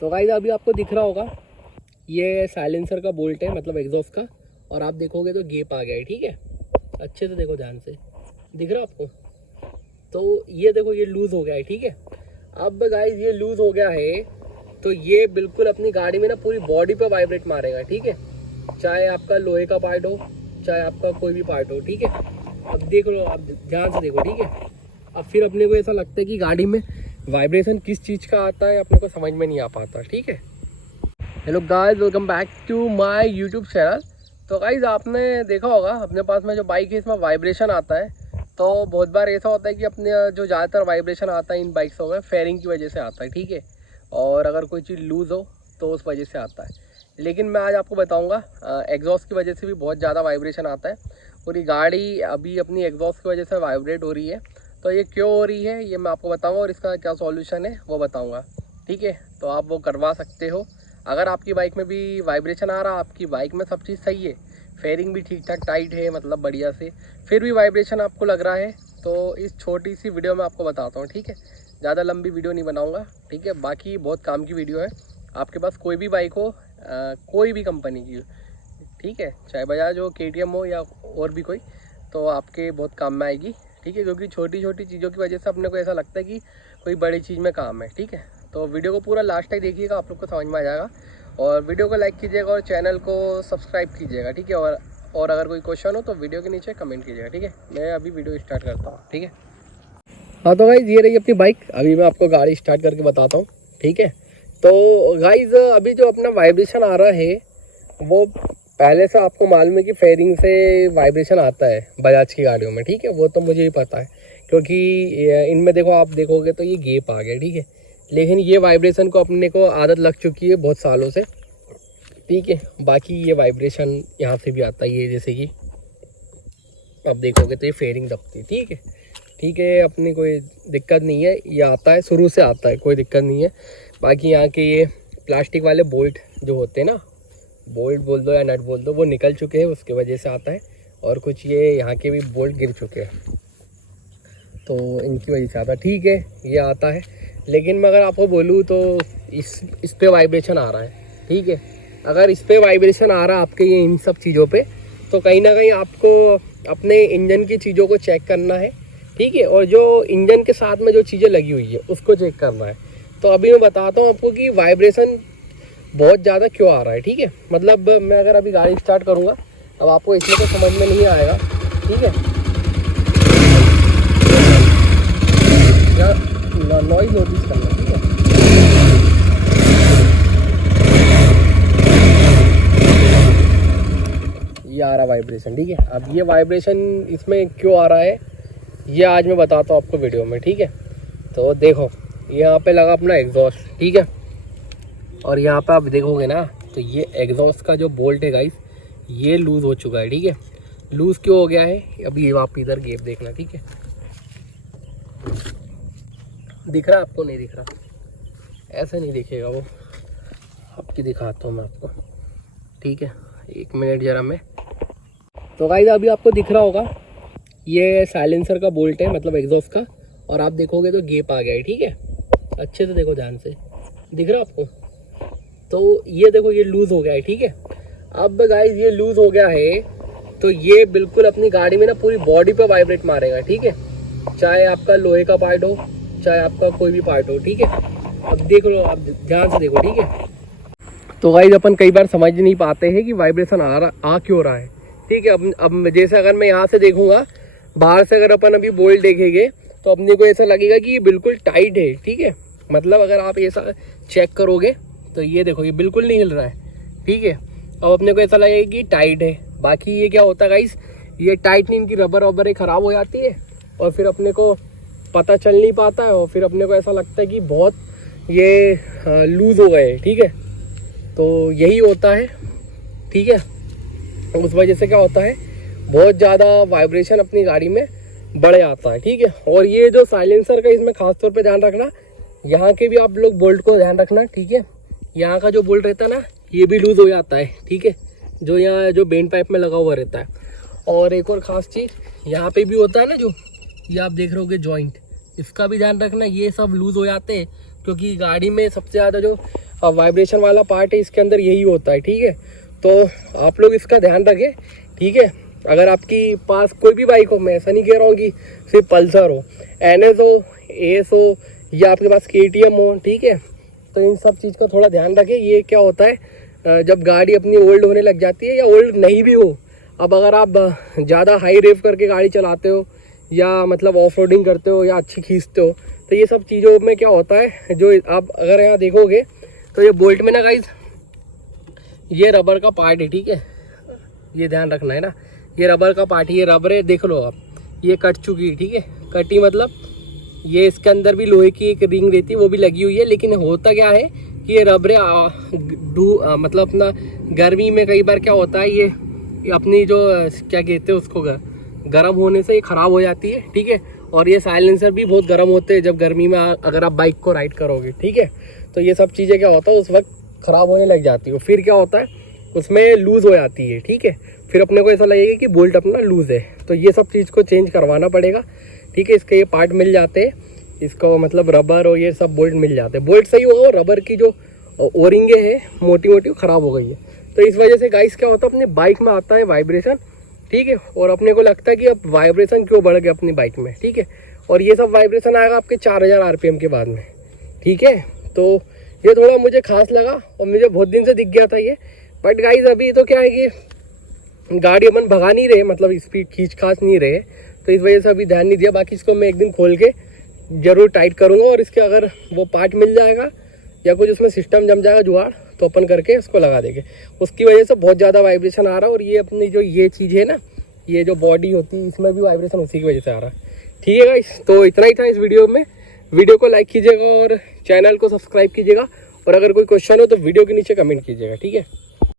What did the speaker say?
तो गाइस अभी आपको दिख रहा होगा ये साइलेंसर का बोल्ट है, मतलब एग्जॉस्ट का। और आप देखोगे तो गैप आ गया है, ठीक है। अच्छे से देखो, ध्यान से दिख रहा आपको। तो ये देखो, ये लूज़ हो गया है, ठीक है। अब गाइस ये लूज़ हो गया है तो ये बिल्कुल अपनी गाड़ी में ना पूरी बॉडी पे वाइब्रेट मारेगा, ठीक है। चाहे आपका लोहे का पार्ट हो, चाहे आपका कोई भी पार्ट हो, ठीक है। अब देख लो, आप ध्यान से देखो, ठीक है। अब फिर अपने को ऐसा लगता है कि गाड़ी में वाइब्रेशन किस चीज़ का आता है, अपने को समझ में नहीं आ पाता, ठीक है। Hello guys, welcome back to my YouTube channel. तो गाइस आपने देखा होगा अपने पास में जो बाइक है इसमें वाइब्रेशन आता है। तो बहुत बार ऐसा होता है कि अपने जो ज़्यादातर वाइब्रेशन आता है इन बाइक्सों में फेयरिंग की वजह से आता है, ठीक है। और अगर कोई चीज़ लूज़ हो तो उस वजह से आता है। लेकिन मैं आज आपको बताऊंगा एग्जॉस्ट की वजह से भी बहुत ज़्यादा वाइब्रेशन आता है। और ये गाड़ी अभी अपनी एग्जॉस्ट की वजह से वाइब्रेट हो रही है। तो ये क्यों हो रही है ये मैं आपको बताऊँगा, और इसका क्या सॉल्यूशन है वो बताऊँगा, ठीक है। तो आप वो करवा सकते हो। अगर आपकी बाइक में भी वाइब्रेशन आ रहा, आपकी बाइक में सब चीज़ सही है, फेयरिंग भी ठीक ठाक टाइट है, मतलब बढ़िया से, फिर भी वाइब्रेशन आपको लग रहा है, तो इस छोटी सी वीडियो में आपको बताता हूँ, ठीक है। ज़्यादा लंबी वीडियो नहीं बनाऊँगा, ठीक है। बाकी बहुत काम की वीडियो है। आपके पास कोई भी बाइक हो, कोई भी कंपनी की, ठीक है, चाहे बजाज हो, KTM हो या और भी कोई, तो आपके बहुत काम में आएगी, ठीक है। क्योंकि छोटी छोटी चीज़ों की वजह से अपने को ऐसा लगता है कि कोई बड़ी चीज़ में काम है, ठीक है। तो वीडियो को पूरा लास्ट तक देखिएगा, आप लोग को समझ में आ जाएगा। और वीडियो को लाइक कीजिएगा और चैनल को सब्सक्राइब कीजिएगा, ठीक है। और अगर कोई क्वेश्चन हो तो वीडियो के नीचे कमेंट कीजिएगा, ठीक है। मैं अभी वीडियो स्टार्ट करता हूँ, ठीक है। हाँ तो गाइज़ ये रही अपनी बाइक, अभी मैं आपको गाड़ी स्टार्ट करके बताता हूँ, ठीक है। तो गाइज़ अभी जो अपना वाइब्रेशन आ रहा है वो पहले से आपको मालूम है कि फेयरिंग से वाइब्रेशन आता है बजाज की गाड़ियों में, ठीक है। वो तो मुझे ही पता है, क्योंकि इनमें देखो, आप देखोगे तो ये गैप आ गया, ठीक है। लेकिन ये वाइब्रेशन को अपने को आदत लग चुकी है बहुत सालों से, ठीक है। बाकी ये वाइब्रेशन यहाँ से भी आता है, ये जैसे कि आप देखोगे तो ये फेयरिंग दबती है, ठीक है। ठीक है, अपनी कोई दिक्कत नहीं है, ये आता है, शुरू से आता है, कोई दिक्कत नहीं है। बाकी यहाँ के ये प्लास्टिक वाले बोल्ट जो होते हैं ना, बोल्ट बोल दो या नट बोल दो, वो निकल चुके हैं, उसकी वजह से आता है। और कुछ ये यहाँ के भी बोल्ट गिर चुके हैं, तो इनकी वजह से आता है, ठीक है, ये आता है। लेकिन मैं अगर आपको बोलूँ तो इस पे वाइब्रेशन आ रहा है, ठीक है। अगर इस पे वाइब्रेशन आ रहा है आपके ये इन सब चीज़ों पे, तो कहीं ना कहीं आपको अपने इंजन की चीज़ों को चेक करना है, ठीक है। और जो इंजन के साथ में जो चीज़ें लगी हुई है उसको चेक करना है। तो अभी मैं बताता हूँ आपको कि वाइब्रेशन बहुत ज़्यादा क्यों आ रहा है, ठीक है। मतलब मैं अगर अभी गाड़ी स्टार्ट करूँगा, अब आपको इसमें तो समझ में नहीं आएगा, ठीक है। या नॉइज नोटिस करना, ठीक है। ये आ रहा वाइब्रेशन, ठीक है। अब ये वाइब्रेशन इसमें क्यों आ रहा है ये आज मैं बताता हूँ आपको वीडियो में, ठीक है। तो देखो, यहाँ पे लगा अपना एग्जॉस्ट, ठीक है। और यहाँ पे आप देखोगे ना, तो ये एग्जॉस्ट का जो बोल्ट है गाइस, ये लूज़ हो चुका है, ठीक है। लूज़ क्यों हो गया है, अभी आप इधर गैप देखना, ठीक है। दिख रहा है आपको, नहीं दिख रहा, ऐसे नहीं दिखेगा वो, आपकी दिखाता हूँ मैं आपको, ठीक है। एक मिनट ज़रा मैं। तो गाइस अभी आपको दिख रहा होगा ये साइलेंसर का बोल्ट है, मतलब एग्जॉस्ट का। और आप देखोगे तो गैप आ गया है, ठीक है। अच्छे से देखो, ध्यान से दिख रहा आपको। तो ये देखो, ये लूज़ हो गया है, ठीक है। अब गाइस ये लूज़ हो गया है तो ये बिल्कुल अपनी गाड़ी में ना पूरी बॉडी पे वाइब्रेट मारेगा, ठीक है। चाहे आपका लोहे का पार्ट हो, चाहे आपका कोई भी पार्ट हो, ठीक है। अब देख लो, आप ध्यान से देखो, ठीक है। तो गाइस अपन कई बार समझ नहीं पाते हैं कि वाइब्रेशन आ क्यों रहा है, ठीक है। अब जैसे अगर मैं यहाँ से देखूंगा, बाहर से अगर अपन अभी बोल्ट देखेंगे तो अपने को ऐसा लगेगा कि ये बिल्कुल टाइट है, ठीक है। मतलब अगर आप ऐसा चेक करोगे तो ये देखो, ये बिल्कुल नहीं हिल रहा है, ठीक है। अब अपने को ऐसा लगेगा कि टाइट है। बाकी ये क्या होता है गाइस, ये टाइट नहीं, इनकी रबर वबर ख़राब हो जाती है और फिर अपने को पता चल नहीं पाता है, और फिर अपने को ऐसा लगता है कि बहुत ये लूज़ हो गए, ठीक है। तो यही होता है, ठीक है। उस वजह से क्या होता है, बहुत ज़्यादा वाइब्रेशन अपनी गाड़ी में बढ़ जाता है, ठीक है। और ये जो साइलेंसर का, इसमें खास तौर पे ध्यान रखना, यहाँ के भी आप लोग बोल्ट को ध्यान रखना, ठीक है। यहाँ का जो बोल्ट रहता है ना, ये भी लूज़ हो जाता है, ठीक है, जो यहाँ जो बेंड पाइप में लगा हुआ रहता है। और एक और ख़ास चीज़ यहाँ पे भी होता है ना, जो ये आप देख रहे होगे जॉइंट, इसका भी ध्यान रखना, ये सब लूज़ हो जाते हैं क्योंकि गाड़ी में सबसे ज़्यादा जो वाइब्रेशन वाला पार्ट है इसके अंदर यही होता है, ठीक है। तो आप लोग इसका ध्यान रखें, ठीक है। अगर आपकी पास कोई भी बाइक हो, मैं ऐसा नहीं कह रहा हूँ कि सिर्फ पल्सर हो, NS हो, AS हो, या आपके पास KTM हो, ठीक है, तो इन सब चीज़ का थोड़ा ध्यान रखें। ये क्या होता है जब गाड़ी अपनी ओल्ड होने लग जाती है या ओल्ड नहीं भी हो, अब अगर आप ज़्यादा हाई रेव करके गाड़ी चलाते हो या मतलब ऑफ रोडिंग करते हो या अच्छी खींचते हो, तो ये सब चीज़ों में क्या होता है, जो आप अगर यहाँ देखोगे तो ये बोल्ट में ना गाइस ये रबर का पार्ट है, ठीक है, ये ध्यान रखना है ना, ये रबर का पार्ट है, ये रबर है, देख लो आप, ये कट चुकी है, ठीक है। कटी मतलब ये इसके अंदर भी लोहे की एक रिंग रहती है, वो भी लगी हुई है, लेकिन होता क्या है कि ये रबरें मतलब अपना गर्मी में कई बार क्या होता है, ये अपनी जो क्या कहते हैं उसको गर्म होने से ये ख़राब हो जाती है, ठीक है। और ये साइलेंसर भी बहुत गर्म होते हैं जब गर्मी में अगर आप बाइक को राइड करोगे, ठीक है। तो ये सब चीज़ें क्या होता है उस वक्त ख़राब होने लग जाती है, फिर क्या होता है उसमें लूज़ हो जाती है, ठीक है। फिर अपने को ऐसा लगेगा कि बोल्ट अपना लूज़ है, तो ये सब चीज़ को चेंज करवाना पड़ेगा, ठीक है। इसके ये पार्ट मिल जाते हैं, इसको मतलब रबर और ये सब बोल्ट मिल जाते हैं। बोल्ट सही होगा, रबर की जो ओरिंगे हैं मोटी मोटी ख़राब हो गई है, तो इस वजह से गाइस क्या होता है अपनी बाइक में आता है वाइब्रेशन, ठीक है। और अपने को लगता है कि अब वाइब्रेशन क्यों बढ़ गया अपनी बाइक में, ठीक है। और ये सब वाइब्रेशन आएगा आपके 4000 RPM के बाद में, ठीक है। तो ये थोड़ा मुझे खास लगा और मुझे बहुत दिन से दिख गया था ये, बट गाइस अभी तो क्या है कि गाड़ी अपन भगा नहीं रहे, मतलब स्पीड खींच खास नहीं रहे, तो इस वजह से अभी ध्यान नहीं दिया। बाकी इसको मैं एक दिन खोल के ज़रूर टाइट करूँगा, और इसके अगर वो पार्ट मिल जाएगा या कुछ उसमें सिस्टम जम जाएगा जुगाड़, तो अपन करके उसको लगा देंगे। उसकी वजह से बहुत ज़्यादा वाइब्रेशन आ रहा है, और ये अपनी जो ये चीज़ है ना, ये जो बॉडी होती है इसमें भी वाइब्रेशन उसी की वजह से आ रहा है, ठीक है गाइस। तो इतना ही था इस वीडियो में। वीडियो को लाइक कीजिएगा और चैनल को सब्सक्राइब कीजिएगा, और अगर कोई क्वेश्चन हो तो वीडियो के नीचे कमेंट कीजिएगा, ठीक है।